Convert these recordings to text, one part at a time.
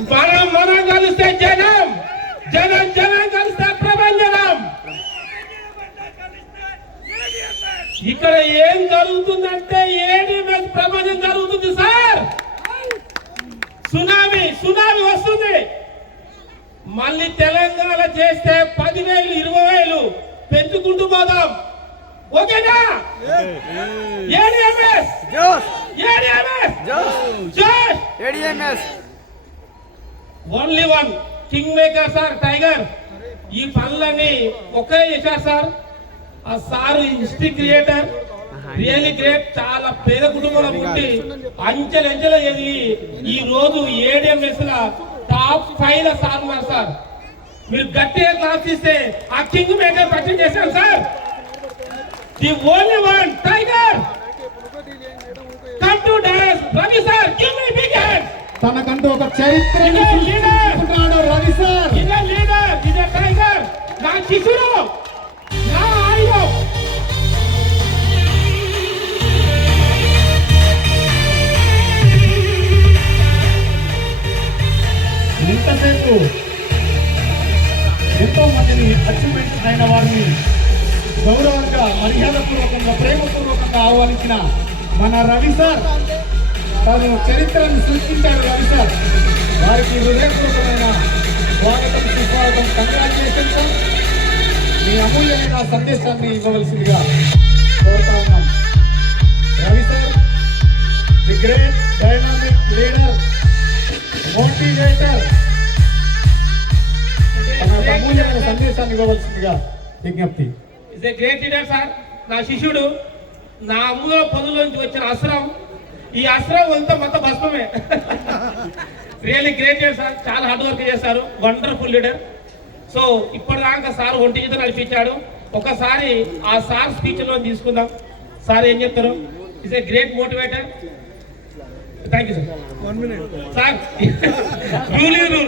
మనం కలిస్తే జనం, జనం కలిస్తే ప్రపంచం. ఇక్కడ ఏం జరుగుతుందంటే ఏడీఎంఎస్ ప్రపంచం జరుగుతుంది సార్. సునామీ వస్తుంది. మళ్ళీ తెలంగాణ చేస్తే 10,000 20,000 పెంచుకుంటూ పోదాం. ఓకేనా? ADMS only one king maker sir, tiger. ఈ పనులన్నీ ఒకే చేశారు సార్. ఆ sir history creator, really great. చాలా పేద కుటుంబంలో పుట్టి అంచెలంచెలో ఎదిగి ఈ రోజు ఏడీఎంఎస్ ల టాప్ 5 లో సార్ ఉన్నారు సార్. మీరు గట్టిగా క్లాస్ ఇస్తే ఆ కింగ్ మేకర్ పరిచయం చేశారు sir. The only one tiger come to dance. Ravi sir, give me big hand. తనకంటూ ఒక చరిత్ర రవి సార్. ఇదే లీడర్, ఇదే టైగర్. నా శిశుడు, నా ఆయుధం. ఇంతసేపు ఎంతో మందిని అచీవ్మెంట్ అయిన వారిని గౌరవంగా, మర్యాదపూర్వకంగా, ప్రేమపూర్వకంగా ఆహ్వానించిన మన రవి సార్, తను చరిత్రను సృష్టించాడు. రవి సార్ వారికి హృదయపూర్వకమైన స్వాగతం, సుస్వాగతం. Congratulation sir. మీ అమూల్యమైన సందేశాన్ని ఇవ్వవలసిందిగా కోరుతా ఉన్నాం. Ravi sir, the great dynamic leader, motivator, తన అమూల్యమైన సందేశాన్ని ఇవ్వవలసిందిగా విజ్ఞప్తి. Is a great leader sir. నా శిష్యుడు, నా అమ్మ పనులోంచి వచ్చిన అస్త్రం. ఈ అస్త్రం అంతా మొత్తం భస్మమే. Really great leader sir. చాలా హార్డ్ వర్క్ చేశారు. Wonderful leader. సో ఇప్పటిదాకా సార్ ఒంటి చేత నడిపించాడు. ఒకసారి ఆ సార్ స్పీచ్ లో తీసుకుందాం. సార్ ఏం చెప్తారు? Is a great motivator. Thank you sir. 1 minute sir.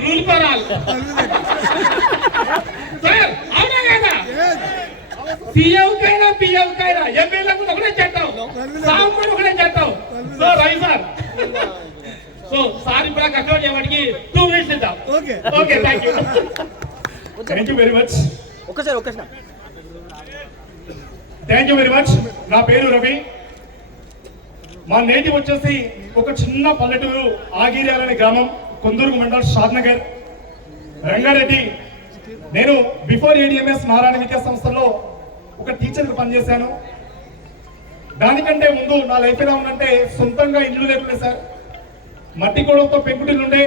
Rule for all sir. అవునా కదా? సీఎం కైనా పిఎం కైనా ఎమ్మెల్యేలకు ఒకటే చట్టం, సాంబడు ఒకటే చట్టం. So Ravi sir, so sir ఇప్పుడు కష్టం చేయడానికి 2 minutes ఇద్దాం. Okay okay, thank you. Thank you very much. ఒక్కసారి థ్యాంక్ యూ వెరీ మచ్. నా పేరు రవి. మా నేటివ్ వచ్చేసి ఒక చిన్న పల్లెటూరు, ఆగిర్యాల అనే గ్రామం, కొందూరు మండల్, షాద్నగర్, రంగారెడ్డి. నేను బిఫోర్ ఏడీఎంఎస్ నారాయణ విద్యా సంస్థలో ఒక టీచర్గా పనిచేశాను. దానికంటే ముందు నా లైఫ్ ఎలా ఉందంటే, సొంతంగా ఇల్లు లేకుండే సార్. మట్టి గోడలతో పెంకుటిల్లు ఉండే.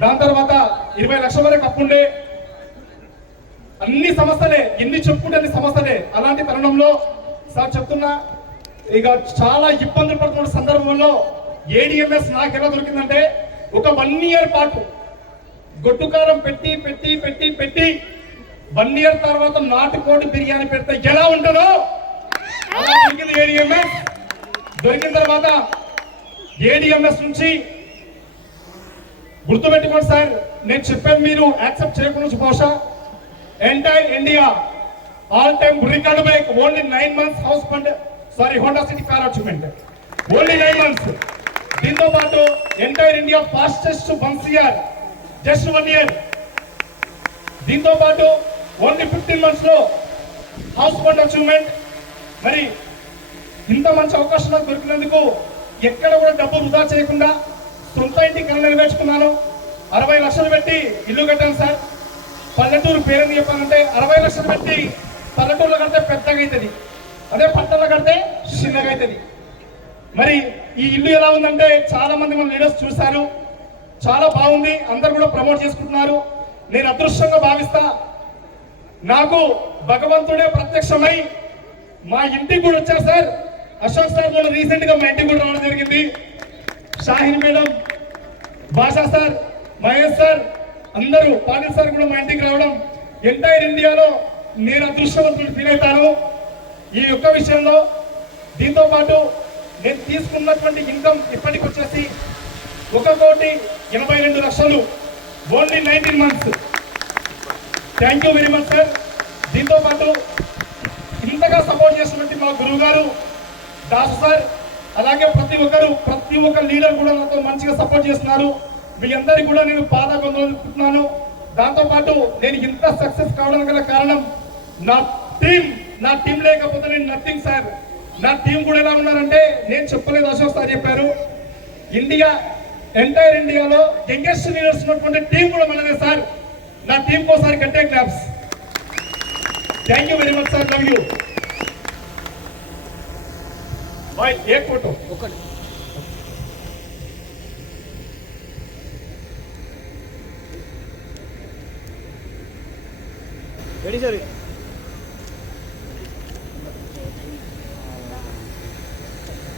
దాని తర్వాత 20 లక్షల వరకు అప్పుండే. అన్ని సమస్యలే, ఎన్ని చెప్పుకుంటే అన్ని సమస్యలే. అలాంటి తరుణంలో సార్ చెప్తున్నా, ఇక చాలా ఇబ్బందులు పడుతున్న సందర్భంలో ఏడీఎంఎస్ నాకు ఎలా దొరికిందంటే, ఒక 1 year పాటు గొట్టుకారం పెట్టి పెట్టి పెట్టి పెట్టి 1 year తర్వాత నాటుకోడి బిర్యానీ పెడితే ఎలా ఉంటుందో అలా దొరికింది ఏడీఎంఎస్. దొరికిన తర్వాత ఏడీఎంఎస్ నుంచి గుర్తుపెట్టుకోండి సార్, నేను చెప్పాను మీరు యాక్సెప్ట్ చేయకుండా బహుశా entire India all time record break. Only 9 months house fund, sorry Honda city car achievement, only 9 months. దీంతో పాటు entire India fastest 1 year, just 1 year. దీంతో పాటు ఓన్లీ 15 months లో హౌస్ ఫండ్ అచీవ్మెంట్. మరి ఇంత మంచి అవకాశం నాకు దొరికినందుకు ఎక్కడ కూడా డబ్బు వృధా చేయకుండా సొంత ఇంటి కళ నెరవేర్చుకున్నాను. 60 లక్షలు పెట్టి ఇల్లు కట్టాను సార్. పల్లెటూరు పేరుని చెప్పాలంటే 60 లక్షలు పెట్టి పల్లెటూరులో కడితే పెద్దగా అవుతుంది, అదే పట్టణంలో కడితే చిన్నగా అవుతుంది. మరి ఈ ఇల్లు ఎలా ఉందంటే, చాలా మంది మన లీడర్స్ చూశారు, చాలా బాగుంది. అందరు కూడా ప్రమోట్ చేసుకుంటున్నారు. నేను అదృష్టంగా భావిస్తా. నాకు భగవంతుడే ప్రత్యక్షమై మా ఇంటికి కూడా వచ్చారు సార్. అశోక్ సార్ కూడా రీసెంట్ గా మా ఇంటికి కూడా రావడం జరిగింది. షాహిన్ మేడం, భాషా సార్, మహేష్ సార్, అందరూ, పాటిల్ సార్ కూడా మా ఇంటికి రావడం, ఎంటైర్ ఇండియాలో నేను అదృష్టవంతుడు ఫీల్ అవుతాను ఈ యొక్క విషయంలో. దీంతో పాటు నేను తీసుకున్నటువంటి ఇన్కమ్ ఇప్పటికి వచ్చేసి 1,82,00,000, only 19 months. Thank you very much sir. దీంతో పాటు ఇంతగా సపోర్ట్ చేసినటువంటి మా గురువు గారు దాసు సార్, అలాగే ప్రతి ఒక్కరు ప్రతి ప్రతి ఒక్క లీడర్ కూడా నాతో మంచిగా సపోర్ట్ చేస్తున్నారు. మీ అందరికి కూడా నేను పాదాభివందనాలు. దాంతో పాటు నేను ఇంత సక్సెస్ కావడానికి గల కారణం నా టీం లేకపోతే నేను నథింగ్ సార్. నా టీం కూడా ఎలా ఉన్నారంటే నేను చెప్పలేదు, అశోక్ సార్ చెప్పారు. ఎంటైర్ ఇండియాలో యంగెస్ట్ లీడర్స్ ఉన్నటువంటి టీం కూడా మనదే సార్. నా టీం కోసారి గట్టే claps. Thank you very much sir, love you boy. A photo ready sir.